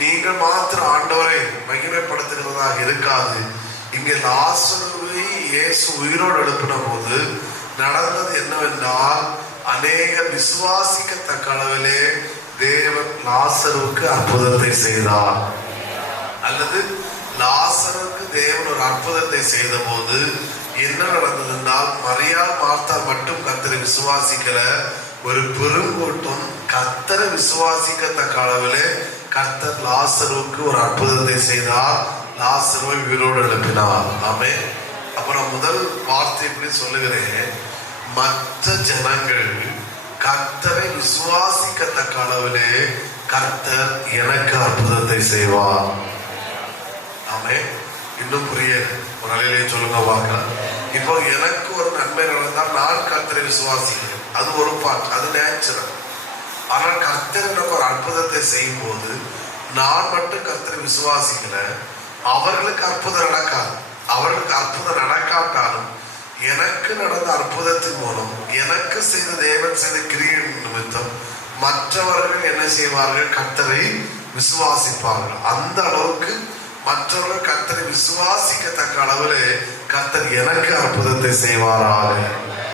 நீங்கள் மாத்திரம் ஆண்டவரை மகிமைப்படுத்துகிறதாக இருக்காது. இங்கே லாசருவை இயேசு உயிரோடு எழுப்பின போது நடந்தது என்னவென்றால், அநேக விசுவாசிக்கத்தக்க அளவிலே தேவன் லாசருவுக்கு அற்புதத்தை செய்தார். அல்லது லாசருக்கு தேவன் ஒரு அற்புதத்தை செய்த போது என்ன நடந்தது என்றால், மரியாள் மார்த்தாள் மட்டும் கர்த்தரை விசுவாசிக்கல, ஒரு பெருங்கூட்டம் கர்த்தரை விசுவாசிக்கத்தக்க அளவிலே கர்த்தர் லாசருக்கு ஒரு அற்புதத்தை செய்தார். லாசருவை உயிரோடு எழுப்பினார். ஆமென். அப்புறம் முதல் வார்த்தை இப்படி சொல்லுகிறேன், மற்ற ஜனங்கள் கர்த்தரை விசுவாசிக்கத்தக்க அளவிலே கர்த்தர் எனக்கு அற்புதத்தை செய்வார். ஆமென். இன்னும் புரிய ஒரு நிலையிலே சொல்லுங்க பார்க்கலாம். இப்போ எனக்கு ஒரு நன்மை நடந்தால் நான் கர்த்தரை விசுவாசிக்கிறேன், அது ஒரு பார்ட், அது நேச்சுரல். ஆனால் கர்த்தர் எனக்கு ஒரு அற்புதத்தை செய்யும் போது நான் மட்டும் கர்த்தரை விசுவாசிக்கல, அவர்களுக்கு அற்புதம் நடக்காது. அவர்களுக்கு அற்புதம் நடக்காட்டாலும் எனக்கு நடந்த அற்புதத்தின் மூலம், எனக்கு செய்த தேவன் செய்த கிரியின் நிமித்தம் மற்றவர்கள் என்ன செய்வார்கள்? கர்த்தரை விசுவாசிப்பார்கள். அந்த அளவுக்கு மற்றவர்கள் கர்த்தரை விசுவாசிக்கத்தக்க அளவில் கர்த்தர் எனக்கு அற்புதத்தை செய்வாராக.